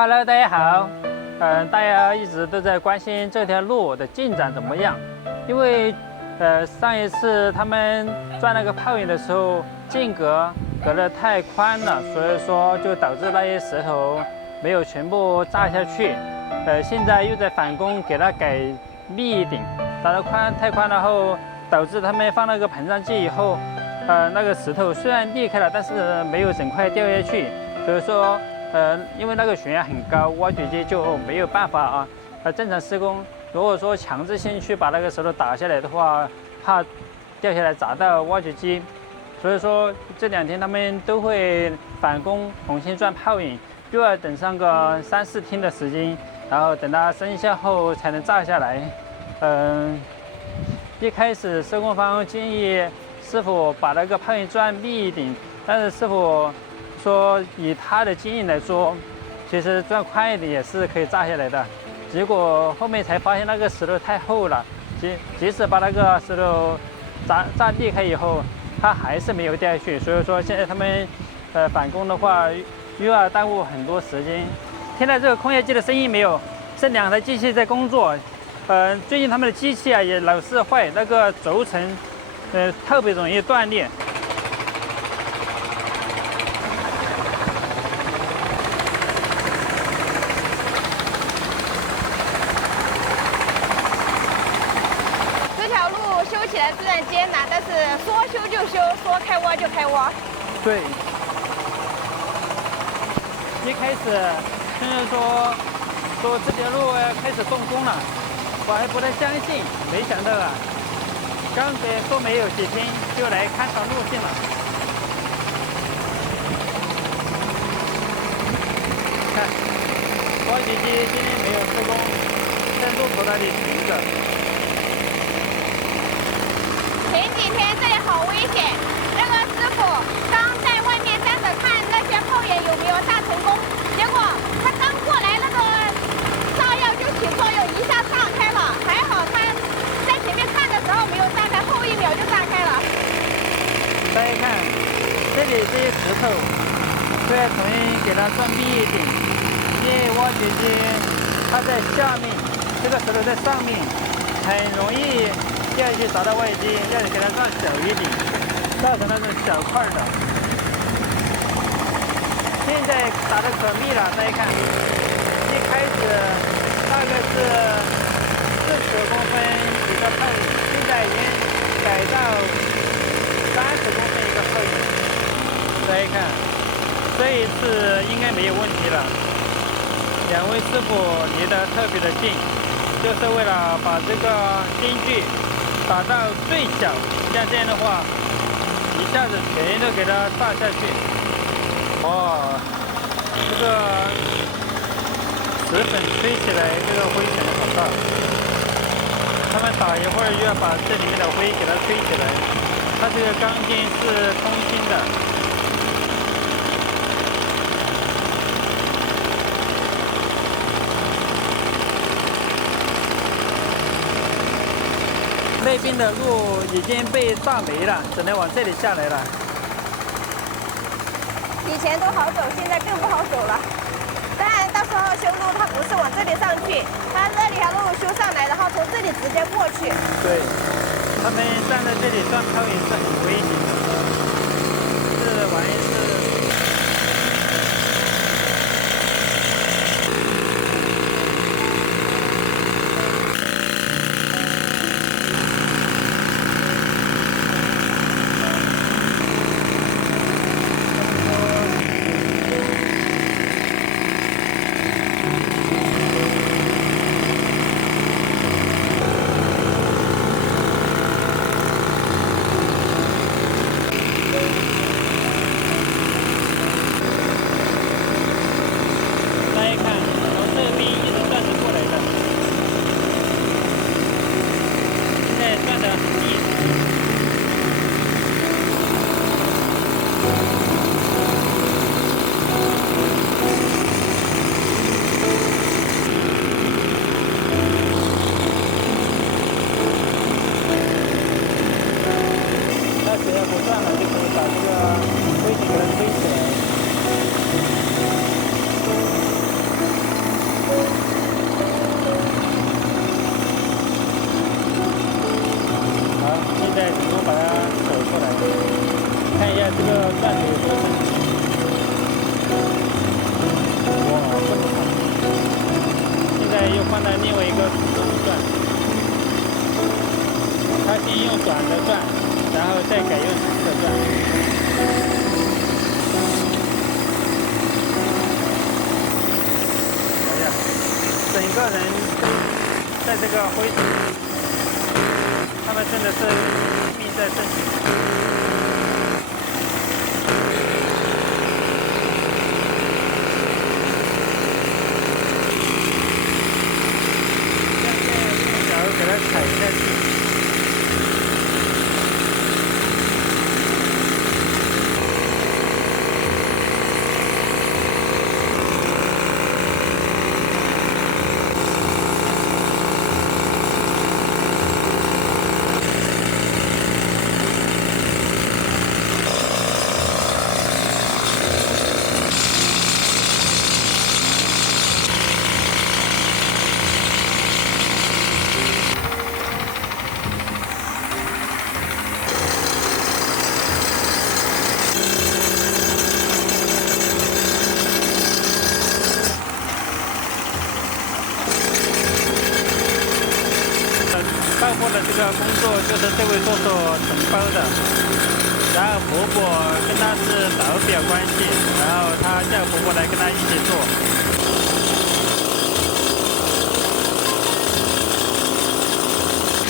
Hello， 大家好。大家一直都在關心這條路的進展怎麼樣？因為上一次他們鑽那個泡影的時候，間隔得太寬了，所以說就導致那些石頭沒有全部炸下去。現在又在返工，給它改密一點，打得太寬了後，導致他們放那個膨脹劑以後，那個石頭雖然裂開了，但是沒有整塊掉下去。所以說，因為那個懸崖很高，挖掘機就沒有辦法正常施工。如果說強制性去把那個石頭打下來的話，怕掉下來砸到挖掘機。所以說這2天他們都會返工，重新鑽泡影，又要等上個3、4天的時間，然後等它生效後才能炸下來。一開始施工方建議師傅把那個泡影鑽密一點，但是師傅說以他的經驗來說，其實鑽寬一點也是可以炸下來的。結果後面才發現那個石頭太厚了，即使把那個石頭炸裂開以後，它還是沒有掉下去。所以說現在他們返工的話，又要耽誤很多時間。聽到這個空壓機的聲音沒有？是2台機器在工作。最近他們的機器也老是壞，那個軸承特別容易斷裂。这條路修起來雖然艱難，但是說修就修，說開挖就開挖。對。一開始聽人說這條路開始動工了，我還不太相信，沒想到剛才說沒有幾天就來看上路線了。看，挖掘機今天沒有施工，在路口那裡停着。前幾天這裡好危險，那個師傅剛在外面站着看那些泡影有沒有炸成功，結果他剛過來，那個炸藥就起作用，一下炸開了。還好他在前面看的時候沒有炸開，後1秒就炸開了。大家看，這裡這些石頭都要重新給它鑽密一點，因為挖掘機它在下面，這個石頭在上面，很容易掉下去砸到挖掘機，要給它鑽小一點，造成那種小塊的。現在打得可密了，大家看，一開始大概是40公分一個泡影，現在已經改到30公分一個泡影。大家看，這一次應該沒有問題了。2位師傅離得特別的近，就是為了把這個間距打到最小，像這樣的話，一下子全都給它炸下去。哦，這個石粉吹起來，這個灰塵好大。他們打一會兒，又要把這裡面的灰給它吹起來。它這個鋼筋是通芯的。那邊的路已經被炸沒了，只能往這裡下來了。以前都好走，現在更不好走了。當然，到時候修路它不是往這裡上去，它這條路修上來，然後從這裡直接過去。對，他們站在這裡鑽泡影是很危險的，這玩意是。了另外一個孔洞轉。它先用短的轉，然後再改用長的轉。哎呀，整個人在這個灰塵，他們真的是命在正中。给它踩下去。包括的这个工作就是这位叔叔承包的，然后婆婆跟他是老表關係，然後他叫婆婆來跟他一起做。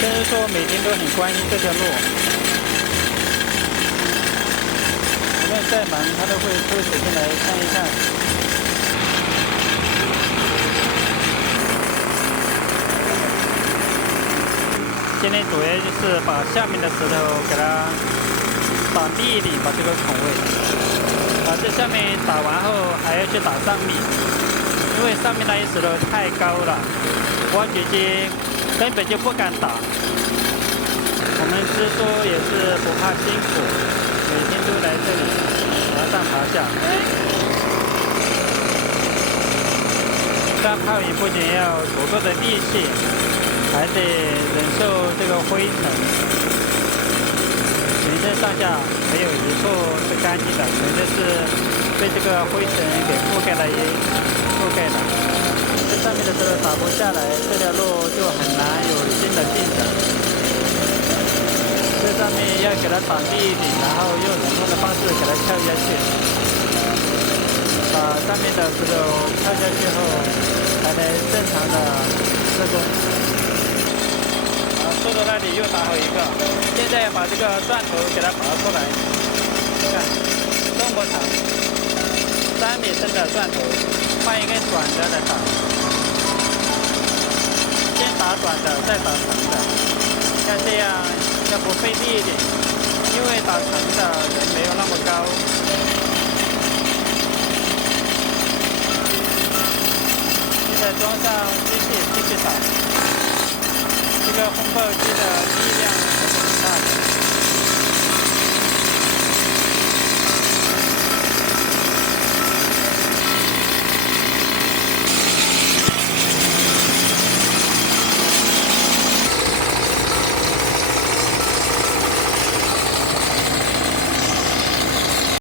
先生說每天都很關心這條路，無論再忙，他都會抽時間來看一看。今天主要就是把下面的石頭給它打低一點，把這個孔位，把這下面打完後還要去打上面，因為上面那些石頭太高了，挖掘機根本就不敢打。我們師叔也是不怕辛苦，每天都來這裡爬上爬下。當泡影不僅要足夠的力氣，還得忍受這個灰塵，全身上下沒有一處是乾淨的，全都是被這個灰塵給覆蓋了，覆蓋了。這上面的石頭打不下來，這條路就很難有新的進展。這上面要給它打低一點，然後用人工的方式給它跳下去。把上面的石頭跳下去後，才能正常的施工。叔叔那裡又打好一個，現在把這個鑽頭給它拔出來，看這麼長，3米深的鑽頭，換一根短的來打，先打短的，再打長的，像這樣要不費力一點，因為打長的人沒有那麼高。現在裝上機器繼續打。這個烘焙機的力量